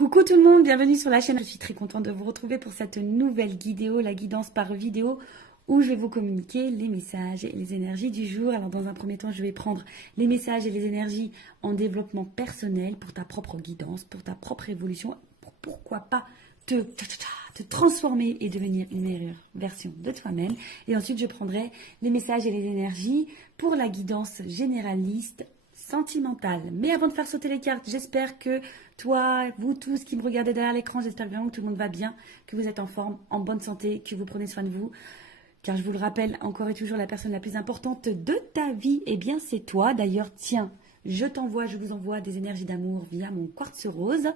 Coucou tout le monde, bienvenue sur la chaîne. Je suis très contente de vous retrouver pour cette nouvelle vidéo, la guidance par vidéo, où je vais vous communiquer les messages et les énergies du jour. Alors dans un premier temps, je vais prendre les messages et les énergies en développement personnel pour ta propre guidance, pour ta propre évolution, pour pourquoi pas te transformer et devenir une meilleure version de toi-même. Et ensuite, je prendrai les messages et les énergies pour la guidance généraliste sentimentale. Mais avant de faire sauter les cartes, j'espère que toi, vous tous qui me regardez derrière l'écran, j'espère vraiment que tout le monde va bien, que vous êtes en forme, en bonne santé, que vous prenez soin de vous. Car je vous le rappelle, encore et toujours, la personne la plus importante de ta vie, eh bien c'est toi. D'ailleurs, tiens, je vous envoie des énergies d'amour via mon quartz rose.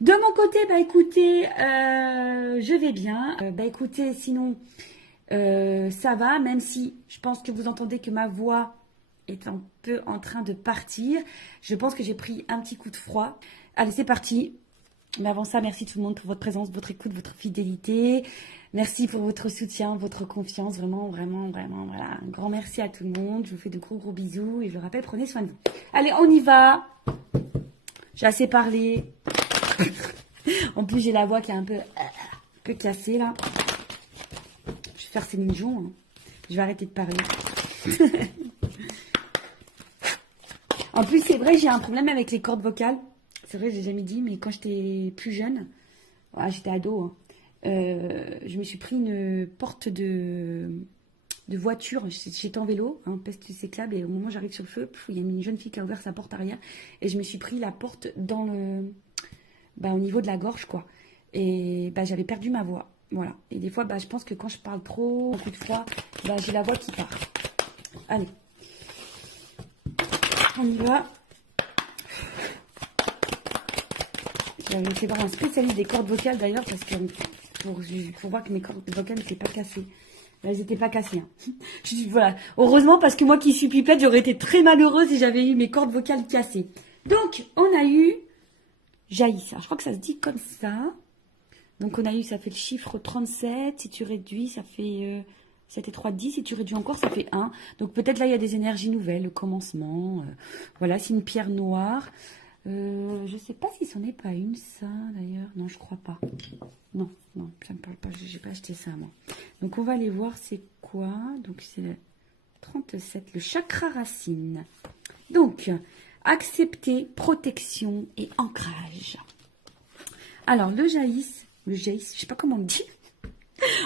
De mon côté, bah écoutez, je vais bien. Écoutez, sinon, ça va, même si je pense que vous entendez que ma voix est un peu en train de partir. Je pense que j'ai pris un petit coup de froid. Allez, c'est parti. Mais avant ça, merci tout le monde pour votre présence, votre écoute, votre fidélité. Merci pour votre soutien, votre confiance. Vraiment, vraiment, vraiment, voilà. Un grand merci à tout le monde. Je vous fais de gros, gros bisous. Et je vous rappelle, prenez soin de vous. Allez, on y va. J'ai assez parlé. En plus, j'ai la voix qui est un peu cassée, là. Je vais faire Céline Dion. Hein. Je vais arrêter de parler. En plus, c'est vrai, j'ai un problème avec les cordes vocales. C'est vrai, j'ai jamais dit, mais quand j'étais plus jeune, j'étais ado, hein, je me suis pris une porte de voiture. J'étais en vélo, hein, peste cyclable, et au moment où j'arrive sur le feu, il y a une jeune fille qui a ouvert sa porte arrière, et je me suis pris la porte dans au niveau de la gorge, quoi. Et j'avais perdu ma voix, voilà. Et des fois, je pense que quand je parle trop, un coup de froid, j'ai la voix qui part. Allez. On y va. J'avais fait voir un spécialiste des cordes vocales d'ailleurs, parce que pour voir que mes cordes vocales n'étaient pas cassées. Elles n'étaient pas cassées. Hein. Je dis voilà. Heureusement, parce que moi qui suis pipette, j'aurais été très malheureuse si j'avais eu mes cordes vocales cassées. Donc, on a eu Jaïssa. Je crois que ça se dit comme ça. Donc, on a eu, ça fait le chiffre 37. Si tu réduis, ça fait 7 et 3, 10. Si tu réduis encore, ça fait 1. Donc, peut-être là, il y a des énergies nouvelles, le commencement. Voilà, c'est une pierre noire. Je sais pas si c'en est pas une, ça, d'ailleurs. Non, je crois pas. Non, ça me parle pas. J'ai pas acheté ça, moi. Donc, on va aller voir c'est quoi. Donc, c'est le 37, le chakra racine. Donc, accepter, protection et ancrage. Alors, le jaïs, je sais pas comment on dit.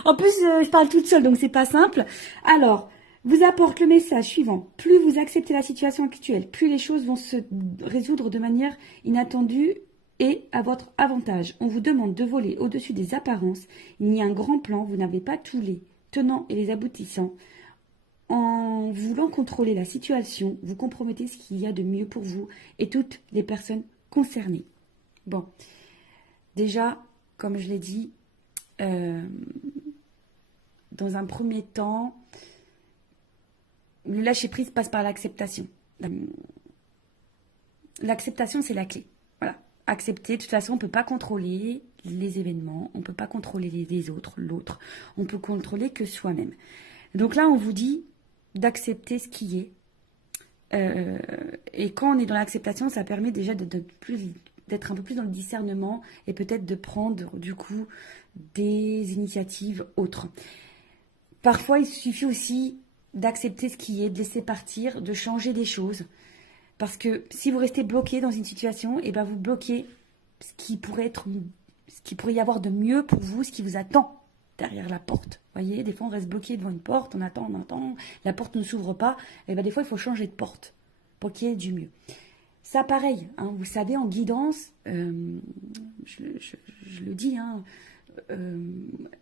En plus, je parle toute seule, donc c'est pas simple. Alors, vous apporte le message suivant. Plus vous acceptez la situation actuelle, plus les choses vont se résoudre de manière inattendue et à votre avantage. On vous demande de voler au-dessus des apparences. Il y a un grand plan, vous n'avez pas tous les tenants et les aboutissants. En voulant contrôler la situation, vous compromettez ce qu'il y a de mieux pour vous et toutes les personnes concernées. Bon, déjà, comme je l'ai dit, dans un premier temps, le lâcher-prise passe par l'acceptation. L'acceptation, c'est la clé. Voilà. Accepter, de toute façon, on ne peut pas contrôler les événements, on ne peut pas contrôler les autres, l'autre. On peut contrôler que soi-même. Donc là, on vous dit d'accepter ce qui est. Et quand on est dans l'acceptation, ça permet déjà d'être un peu plus dans le discernement et peut-être de prendre, du coup, des initiatives autres. Parfois, il suffit aussi d'accepter ce qui est, de laisser partir, de changer des choses. Parce que si vous restez bloqué dans une situation, vous bloquez ce qui pourrait y avoir de mieux pour vous, ce qui vous attend derrière la porte. Vous voyez, des fois on reste bloqué devant une porte, on attend, la porte ne s'ouvre pas. Et des fois il faut changer de porte pour qu'il y ait du mieux. Ça pareil, hein, vous savez, en guidance, je le dis, hein,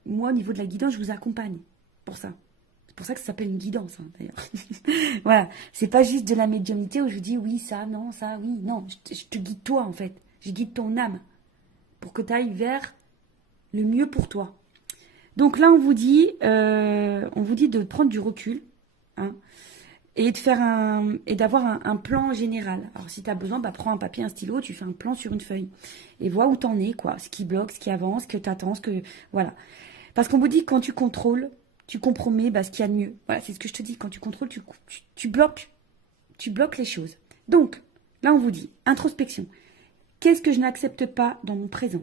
moi au niveau de la guidance, je vous accompagne pour ça. C'est pour ça que ça s'appelle une guidance, hein, d'ailleurs. Voilà, c'est pas juste de la médiumnité où je vous dis oui, ça, non, ça, oui, non. Je te guide toi, en fait. Je guide ton âme pour que tu ailles vers le mieux pour toi. Donc là, on vous dit de prendre du recul, hein, et d'avoir un plan général. Alors, si tu as besoin, prends un papier, un stylo, tu fais un plan sur une feuille et vois où t'en es, quoi. Ce qui bloque, ce qui avance, ce que t'attends, voilà. Parce qu'on vous dit que quand tu contrôles, tu compromets ce qu'il y a de mieux. Voilà, c'est ce que je te dis. Quand tu contrôles, tu bloques les choses. Donc, là, on vous dit introspection. Qu'est-ce que je n'accepte pas dans mon présent?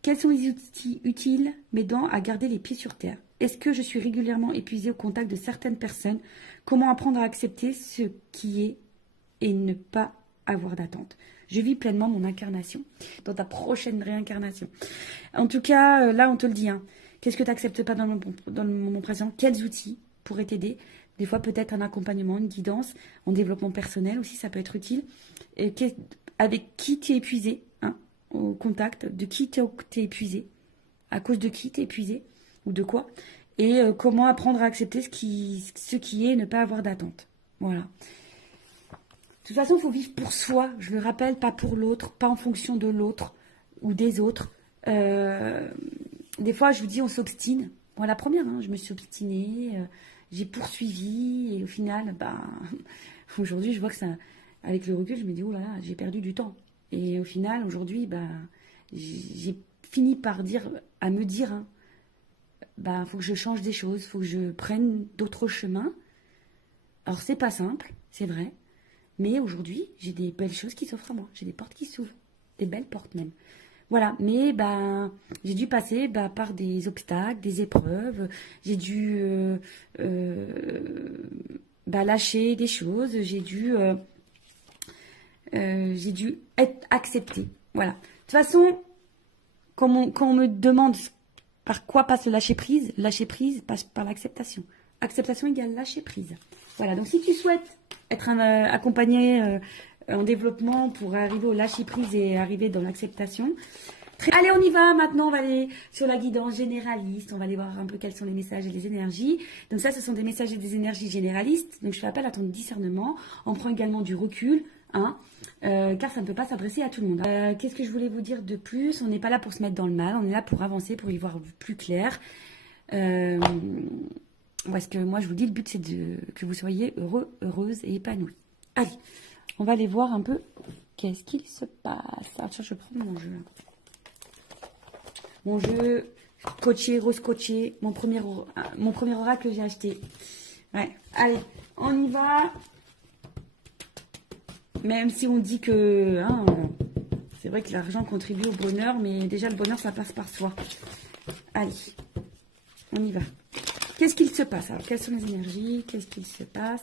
Quels sont les outils utiles m'aidant à garder les pieds sur terre? Est-ce que je suis régulièrement épuisée au contact de certaines personnes? Comment apprendre à accepter ce qui est et ne pas avoir d'attente? Je vis pleinement mon incarnation dans ta prochaine réincarnation. En tout cas, là, on te le dit. Hein. Qu'est-ce que tu n'acceptes pas dans le moment présent? Quels outils pourraient t'aider? Des fois, peut-être un accompagnement, une guidance, en développement personnel aussi, ça peut être utile. Et avec qui tu es épuisé, hein, au contact, de qui tu es épuisé, à cause de qui tu es épuisé, ou de quoi, et comment apprendre à accepter ce qui est et ne pas avoir d'attente. Voilà. De toute façon, il faut vivre pour soi, je le rappelle, pas pour l'autre, pas en fonction de l'autre ou des autres. Des fois, je vous dis, on s'obstine. Moi, la première, hein, je me suis obstinée, j'ai poursuivi, et au final, aujourd'hui, je vois que ça, avec le recul, je me dis, oh là là, j'ai perdu du temps. Et au final, aujourd'hui, j'ai fini par me dire, hein, faut que je change des choses, faut que je prenne d'autres chemins. Alors, c'est pas simple, c'est vrai. Mais aujourd'hui, j'ai des belles choses qui s'offrent à moi. J'ai des portes qui s'ouvrent. Des belles portes même. Voilà. Mais j'ai dû passer par des obstacles, des épreuves. J'ai dû lâcher des choses. J'ai dû être acceptée. Voilà. De toute façon, quand on me demande par quoi passe le lâcher prise passe par l'acceptation. Acceptation égale lâcher prise. Voilà. Donc, si tu souhaites être accompagné en développement pour arriver au lâcher prise et arriver dans l'acceptation. Allez, on y va. Maintenant, on va aller sur la guidance généraliste. On va aller voir un peu quels sont les messages et les énergies. Donc ça, ce sont des messages et des énergies généralistes. Donc je fais appel à ton discernement. On prend également du recul, hein, car ça ne peut pas s'adresser à tout le monde. Qu'est-ce que je voulais vous dire de plus? On n'est pas là pour se mettre dans le mal. On est là pour avancer, pour y voir plus clair. Parce que moi, je vous dis, le but, c'est que vous soyez heureux, heureuse et épanouie. Allez, on va aller voir un peu qu'est-ce qu'il se passe. Attends, je prends mon jeu. Mon jeu coaché, rose coaché, mon premier oracle que j'ai acheté. Ouais, allez, on y va. Même si on dit que c'est vrai que l'argent contribue au bonheur, mais déjà le bonheur, ça passe par soi. Allez, on y va. Qu'est-ce qu'il se passe? Alors, quelles sont les énergies? Qu'est-ce qu'il se passe?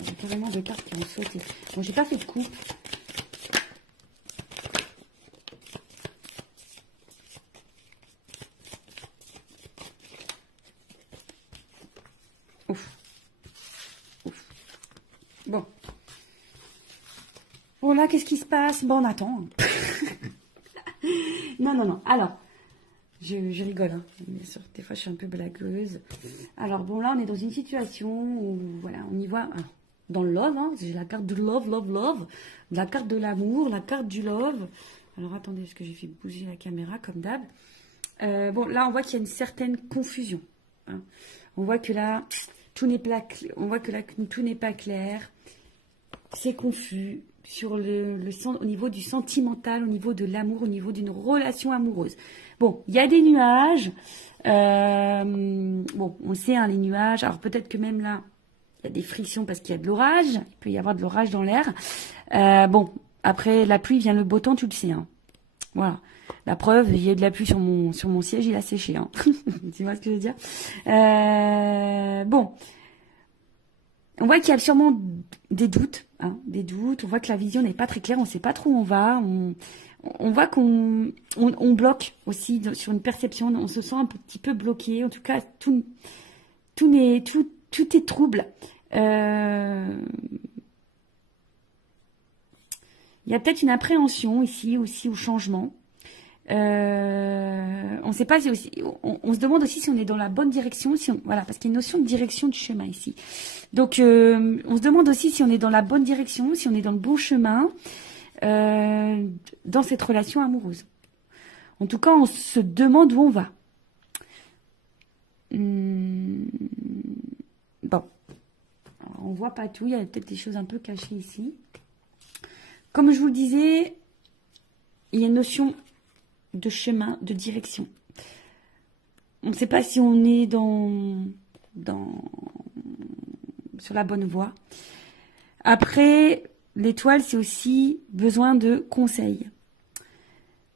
Il y a carrément deux cartes qui ont sauté. Bon, j'ai pas fait de coupe. Ouf. Bon. Bon, là, qu'est-ce qui se passe? Bon, on attend. Non. Alors. Je rigole, hein. Bien sûr, des fois je suis un peu blagueuse. Alors bon, là on est dans une situation où, voilà, on y voit dans le love, hein, j'ai la carte du love, la carte de l'amour, la carte du love. Alors attendez, parce que j'ai fait bouger la caméra comme d'hab. Bon, là on voit qu'il y a une certaine confusion. Hein. On voit que là, tout n'est pas clair. C'est confus sur au niveau du sentimental, au niveau de l'amour, au niveau d'une relation amoureuse. Bon, il y a des nuages. Bon, on le sait, hein, les nuages. Alors peut-être que même là, il y a des frictions parce qu'il y a de l'orage. Il peut y avoir de l'orage dans l'air. Bon, après la pluie vient le beau temps, tu le sais. Hein. Voilà. La preuve, il y a de la pluie sur mon siège, il a séché. Hein. Tu vois ce que je veux dire? Bon. On voit qu'il y a sûrement des doutes, hein, des doutes. On voit que la vision n'est pas très claire. On ne sait pas trop où on va. On voit qu'on bloque aussi sur une perception. On se sent un petit peu bloqué. En tout cas, tout est trouble. Il y a peut-être une appréhension ici aussi au changement. On ne sait pas si aussi, on se demande aussi si on est dans la bonne direction, voilà, parce qu'il y a une notion de direction du chemin ici. Donc, on se demande aussi si on est dans la bonne direction, si on est dans le bon chemin dans cette relation amoureuse. En tout cas, on se demande où on va. Bon, alors, on voit pas tout. Il y a peut-être des choses un peu cachées ici. Comme je vous le disais, il y a une notion de chemin, de direction. On ne sait pas si on est sur la bonne voie. Après, l'étoile, c'est aussi besoin de conseils.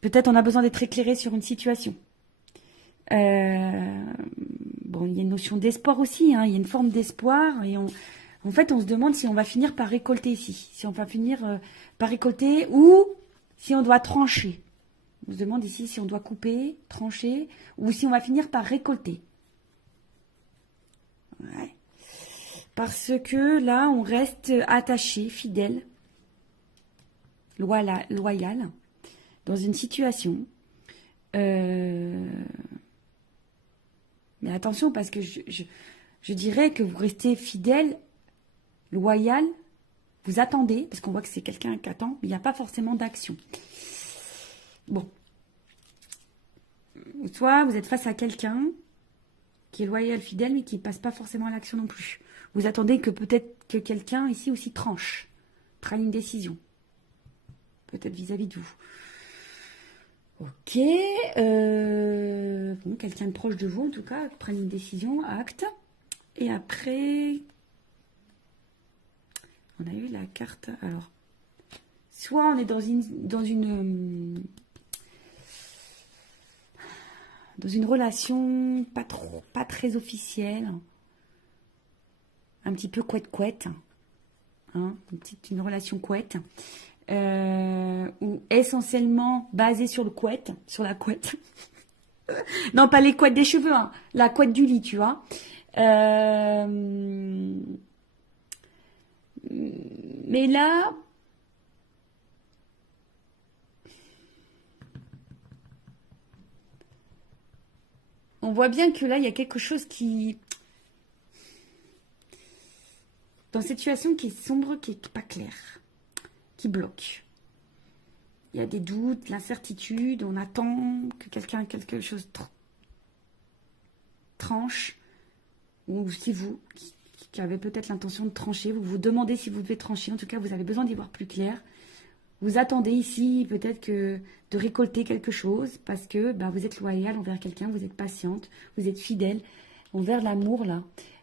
Peut-être on a besoin d'être éclairé sur une situation. Bon, il y a une notion d'espoir aussi, hein, il y a une forme d'espoir et en fait, on se demande si on va finir par récolter ici, si on va finir par récolter ou si on doit trancher. On se demande ici si on doit couper, trancher ou si on va finir par récolter. Ouais. Parce que là, on reste attaché, fidèle, loyal, dans une situation. Mais attention, parce que je dirais que vous restez fidèle, loyal, vous attendez, parce qu'on voit que c'est quelqu'un qui attend, mais il n'y a pas forcément d'action. Bon. Soit vous êtes face à quelqu'un qui est loyal, fidèle, mais qui ne passe pas forcément à l'action non plus. Vous attendez que peut-être que quelqu'un ici aussi tranche, prenne une décision. Peut-être vis-à-vis de vous. Ok. Bon, quelqu'un de proche de vous, en tout cas, prenne une décision, acte. Et après, on a eu la carte. Alors, soit on est dans une relation pas très officielle, un petit peu couette-couette, hein, une relation couette, ou essentiellement basée sur le couette, sur la couette. Non, pas les couettes des cheveux, hein, la couette du lit, tu vois. Mais là, on voit bien que là, il y a quelque chose qui... Dans cette situation qui est sombre, qui est pas claire, qui bloque. Il y a des doutes, l'incertitude, on attend que quelque chose tranche. Ou si vous, qui avez peut-être l'intention de trancher, vous vous demandez si vous devez trancher. En tout cas, vous avez besoin d'y voir plus clair. Vous attendez ici peut-être que de récolter quelque chose parce que vous êtes loyal envers quelqu'un, vous êtes patiente, vous êtes fidèle envers l'amour là.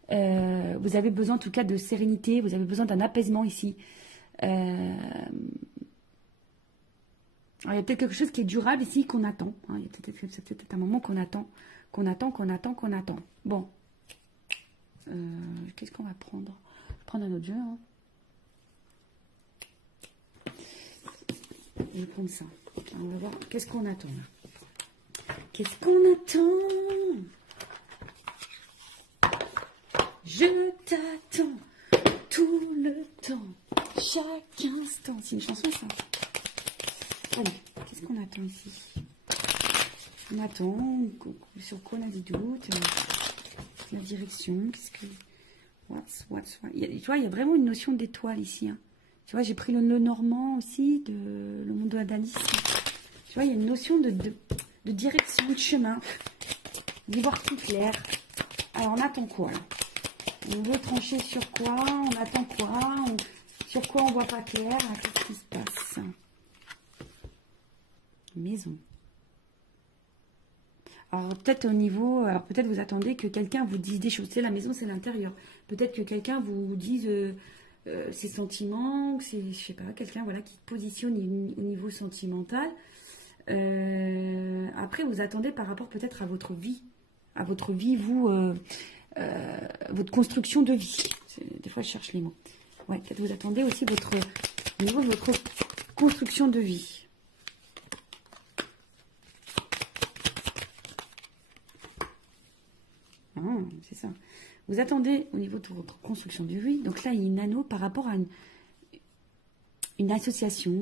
Vous avez besoin en tout cas de sérénité, vous avez besoin d'un apaisement ici. Alors, il y a peut-être quelque chose qui est durable ici qu'on attend. Hein. Il y a peut-être un moment qu'on attend. Bon. Qu'est-ce qu'on va prendre? Je vais prendre un autre jeu. Hein. Je vais prendre ça. On va voir qu'est-ce qu'on attend là. Qu'est-ce qu'on attend? Je t'attends tout le temps, chaque instant. C'est une chanson ça. Allez, qu'est-ce qu'on attend ici? On attend, sur quoi on a des doutes, la direction, qu'est-ce que... Tu vois, il y a vraiment une notion d'étoile ici. Hein. Tu vois, j'ai pris le normand aussi, le monde d'Alice. Tu vois, il y a une notion de direction, de chemin, d'y voir plus clair. Alors, on attend quoi là? On veut trancher sur quoi? On attend quoi? Sur quoi on voit pas clair? Qu'est-ce qui se passe? Maison. Alors peut-être au niveau, alors peut-être vous attendez que quelqu'un vous dise des choses. C'est la maison, c'est l'intérieur. Peut-être que quelqu'un vous dise ses sentiments, c'est, je sais pas, quelqu'un voilà qui positionne au niveau sentimental. Après vous attendez par rapport peut-être à votre vie vous, votre construction de vie. Des fois je cherche les mots. Ouais, peut-être vous attendez aussi au niveau de votre construction de vie. C'est ça. Vous attendez au niveau de votre construction de vie. Donc là, il y a une anneau par rapport à une association,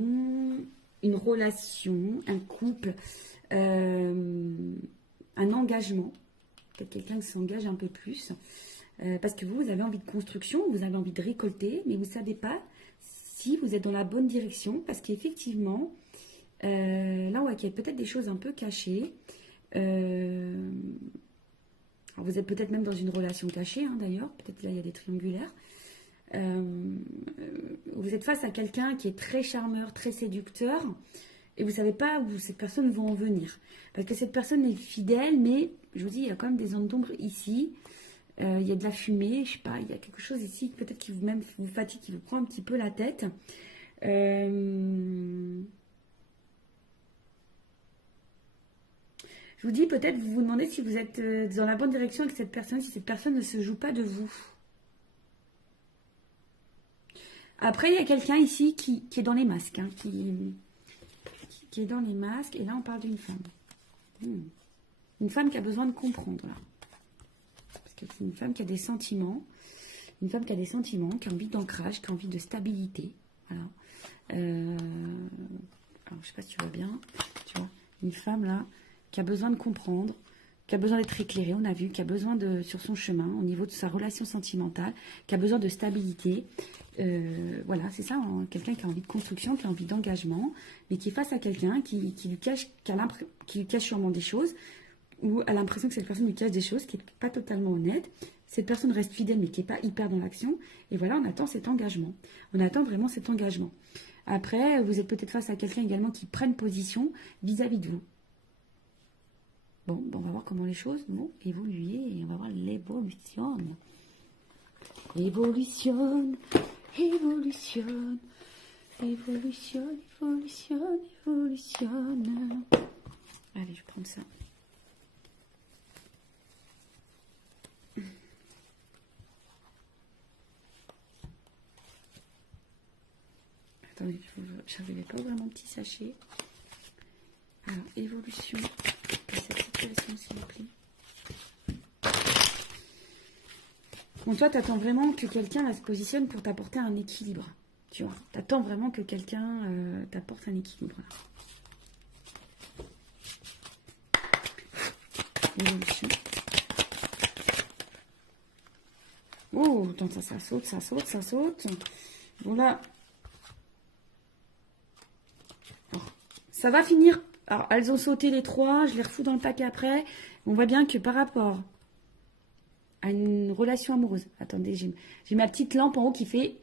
une relation, un couple, un engagement. Peut-être quelqu'un qui s'engage un peu plus. Parce que vous avez envie de construction, vous avez envie de récolter, mais vous ne savez pas si vous êtes dans la bonne direction. Parce qu'effectivement, là, on voit qu'il y a peut-être des choses un peu cachées. Alors vous êtes peut-être même dans une relation cachée, hein, d'ailleurs. Peut-être là, il y a des triangulaires. Vous êtes face à quelqu'un qui est très charmeur, très séducteur. Et vous ne savez pas où cette personne va en venir. Parce que cette personne est fidèle, mais je vous dis, il y a quand même des zones d'ombre ici. Il y a de la fumée, je sais pas, il y a quelque chose ici, peut-être qui vous fatigue, qui vous prend un petit peu la tête. Je vous dis, peut-être, vous vous demandez si vous êtes dans la bonne direction avec cette personne, si cette personne ne se joue pas de vous. Après, il y a quelqu'un ici qui est dans les masques, hein, qui est dans les masques, et là, on parle d'une femme. Une femme qui a besoin de comprendre, là. Parce que c'est une femme qui a des sentiments, une femme qui a des sentiments, qui a envie d'ancrage, qui a envie de stabilité, voilà. Alors, je sais pas si tu vois bien, tu vois, une femme, là, qui a besoin de comprendre, qui a besoin d'être éclairée, on a vu, qui a besoin de, sur son chemin, au niveau de sa relation sentimentale, qui a besoin de stabilité. Voilà, c'est ça, hein, quelqu'un qui a envie de construction, qui a envie d'engagement, mais qui est face à quelqu'un qui lui cache, qui lui cache sûrement des choses, ou a l'impression que cette personne lui cache des choses qui n'est pas totalement honnête. Cette personne reste fidèle, mais qui n'est pas hyper dans l'action. Et voilà, on attend cet engagement. On attend vraiment cet engagement. Après, vous êtes peut-être face à quelqu'un également qui prenne position vis-à-vis de vous. Bon, on va voir comment les choses vont évoluer et on va voir l'évolution. Évolution, évolution, évolution, évolution, évolution. Allez, je vais prendre ça. Attendez, je n'arrivais pas à ouvrir mon petit sachet. Alors, évolution de cette situation, s'il vous plaît. Bon, toi, tu attends vraiment que quelqu'un se positionne pour t'apporter un équilibre. Tu vois, tu attends vraiment que quelqu'un t'apporte un équilibre. Évolution. Oh, attends, ça saute, ça saute, ça saute. Bon, là. Alors, ça va finir. Alors, elles ont sauté les trois. Je les refous dans le paquet après. On voit bien que par rapport à une relation amoureuse. Attendez, j'ai ma petite lampe en haut qui fait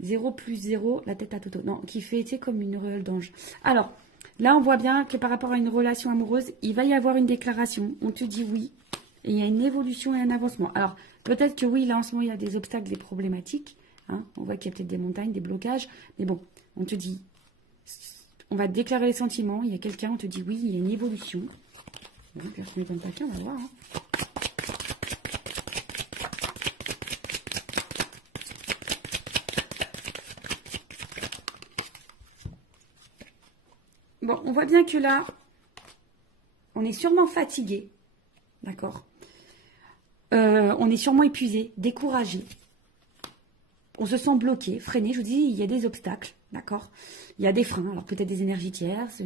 0 plus 0, la tête à Toto. Non, qui fait, tu sais, comme une auréole d'ange. Alors, là, on voit bien que par rapport à une relation amoureuse, il va y avoir une déclaration. On te dit oui. Et il y a une évolution et un avancement. Alors, peut-être que oui, là, en ce moment, il y a des obstacles, des problématiques. Hein. On voit qu'il y a peut-être des montagnes, des blocages. Mais bon, on te dit, on va déclarer les sentiments. Il y a quelqu'un, on te dit oui, il y a une évolution. Bon, puis on se met dans le paquet, on va voir. Hein. Bon, on voit bien que là, on est sûrement fatigué, d'accord. On est sûrement épuisé, découragé. On se sent bloqué, freiné. Je vous dis, il y a des obstacles, d'accord. Il y a des freins, alors peut-être des énergies tierces,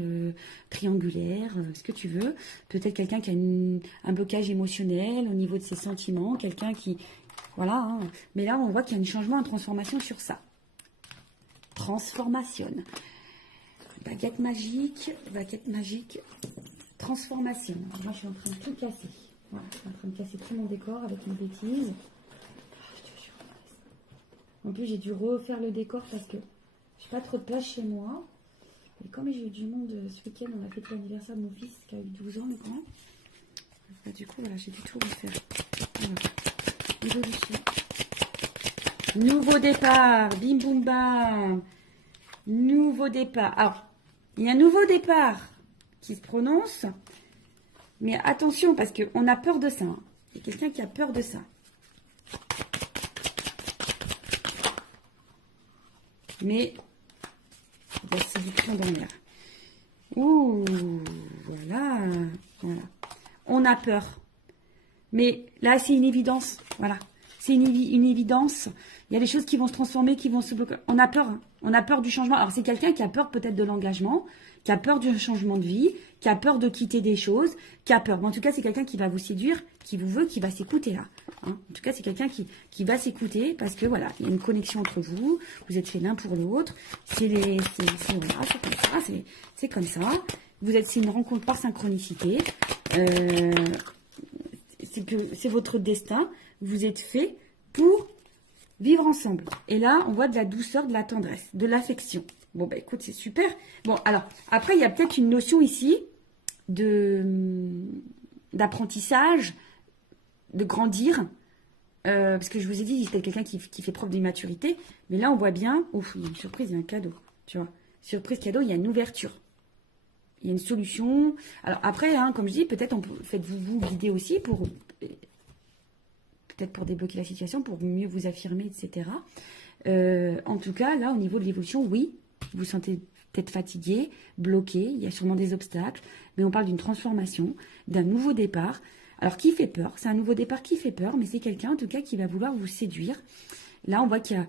triangulaires, ce que tu veux. Peut-être quelqu'un qui a un blocage émotionnel au niveau de ses sentiments, quelqu'un qui... Voilà, hein. Mais là, on voit qu'il y a un changement, une transformation sur ça. Transformation. Baguette magique, transformation. Alors moi, je suis en train de tout casser. Voilà, je suis en train de casser tout mon décor avec mes bêtises. En plus, j'ai dû refaire le décor parce que j'ai pas trop de place chez moi. Et comme j'ai eu du monde ce week-end, on a fait l'anniversaire de mon fils qui a eu 12 ans maintenant. Bah, du coup, voilà, j'ai dû tout refaire. Voilà. Évolution. Nouveau départ. Bim boum bam. Nouveau départ. Alors, il y a un nouveau départ qui se prononce. Mais attention, parce qu'on a peur de ça. Hein. Il y a quelqu'un qui a peur de ça. Mais, la séduction dans l'air. Ouh, voilà. On a peur. Mais là, c'est une évidence. Voilà. C'est une évidence. Il y a des choses qui vont se transformer, qui vont se bloquer. On a peur. Hein. On a peur du changement. Alors, c'est quelqu'un qui a peur peut-être de l'engagement, qui a peur du changement de vie, qui a peur de quitter des choses, qui a peur. Mais en tout cas, c'est quelqu'un qui va vous séduire, qui vous veut, qui va s'écouter là. Hein. En tout cas, c'est quelqu'un qui va s'écouter parce que voilà, il y a une connexion entre vous. Vous êtes fait l'un pour l'autre. Voilà, c'est comme ça. C'est comme ça. C'est une rencontre par synchronicité. C'est votre destin. Vous êtes fait pour vivre ensemble. Et là, on voit de la douceur, de la tendresse, de l'affection. Bon, bah écoute, c'est super. Bon, alors, après, il y a peut-être une notion ici d'apprentissage, de grandir. Parce que je vous ai dit, c'était quelqu'un qui fait preuve d'immaturité. Mais là, on voit bien, ouf, il y a une surprise, il y a un cadeau. Tu vois, surprise, cadeau, il y a une ouverture. Il y a une solution. Alors après, hein, comme je dis, peut-être faites-vous guider aussi pour peut-être pour débloquer la situation, pour mieux vous affirmer, etc. En tout cas, là, au niveau de l'évolution, oui, vous vous sentez peut-être fatigué, bloqué, il y a sûrement des obstacles, mais on parle d'une transformation, d'un nouveau départ. Alors, qui fait peur? C'est un nouveau départ qui fait peur, mais c'est quelqu'un, en tout cas, qui va vouloir vous séduire. Là, on voit qu'il y a...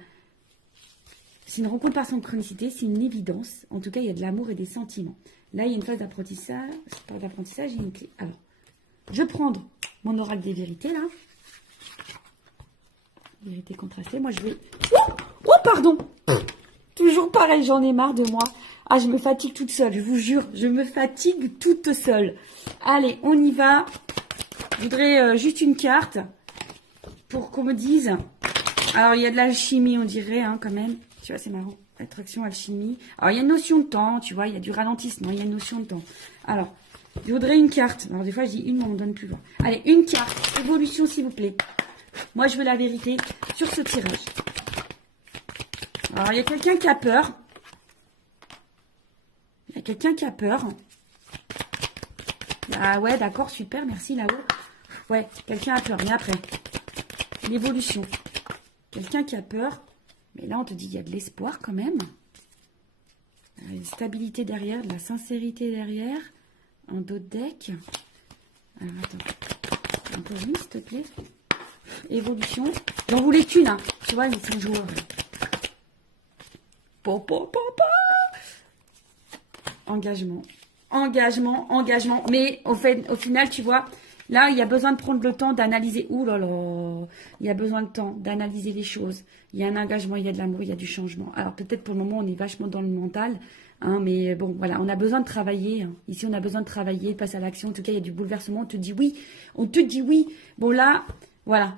C'est une rencontre par synchronicité, c'est une évidence. En tout cas, il y a de l'amour et des sentiments. Là, il y a une phase d'apprentissage. Je parle d'apprentissage, il y a une clé. Alors, je vais prendre mon oracle des vérités, là. Vérité contrastée. Moi, je vais... Oh, pardon! Toujours pareil, j'en ai marre de moi. Ah, je me fatigue toute seule, je vous jure. Je me fatigue toute seule. Allez, on y va. Je voudrais juste une carte pour qu'on me dise. Alors, il y a de l'alchimie, on dirait, hein, quand même. Tu vois, c'est marrant. Attraction, alchimie. Alors, il y a une notion de temps, tu vois. Il y a du ralentissement, il y a une notion de temps. Alors, je voudrais une carte. Alors, des fois, je dis une, mais on me donne plus loin. Allez, une carte. Évolution, s'il vous plaît. Moi, je veux la vérité sur ce tirage. Alors, il y a quelqu'un qui a peur. Il y a quelqu'un qui a peur. Ah ouais, d'accord, super, merci là-haut. Ouais, quelqu'un a peur, mais après, l'évolution. Quelqu'un qui a peur. Mais là, on te dit qu'il y a de l'espoir quand même. Une stabilité derrière, de la sincérité derrière. En dos de deck. Alors, attends. Encore une, s'il te plaît. Évolution. J'en voulais qu'une, hein. Tu vois, ils sont joueurs. Engagement. Engagement, engagement. Mais au final, tu vois, là, il y a besoin de prendre le temps d'analyser. Ouh là là. Il y a besoin de temps d'analyser les choses. Il y a un engagement, il y a de l'amour, il y a du changement. Alors, peut-être pour le moment, on est vachement dans le mental. Hein, mais bon, voilà, on a besoin de travailler. Hein. Ici, on a besoin de travailler, de passer à l'action. En tout cas, il y a du bouleversement. On te dit oui. On te dit oui. Bon, là, voilà.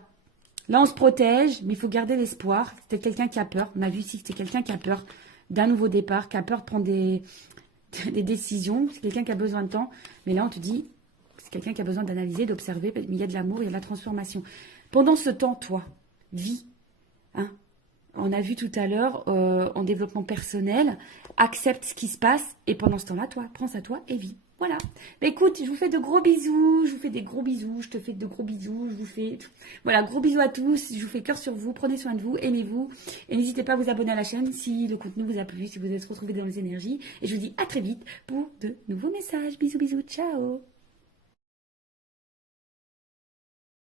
Là, on se protège, mais il faut garder l'espoir. C'était quelqu'un qui a peur. On a vu ici que c'était quelqu'un qui a peur d'un nouveau départ, qui a peur de prendre des décisions. C'est quelqu'un qui a besoin de temps. Mais là, on te dit, c'est quelqu'un qui a besoin d'analyser, d'observer. Mais il y a de l'amour, il y a de la transformation. Pendant ce temps, toi, vis. Hein. On a vu tout à l'heure, en développement personnel, accepte ce qui se passe. Et pendant ce temps-là, toi, prends ça à toi et vis. Voilà. Bah, écoute, je vous fais de gros bisous. Je vous fais des gros bisous. Je te fais de gros bisous. Je vous fais... Voilà, gros bisous à tous. Je vous fais cœur sur vous. Prenez soin de vous. Aimez-vous. Et n'hésitez pas à vous abonner à la chaîne si le contenu vous a plu, si vous êtes retrouvés dans les énergies. Et je vous dis à très vite pour de nouveaux messages. Bisous, bisous. Ciao.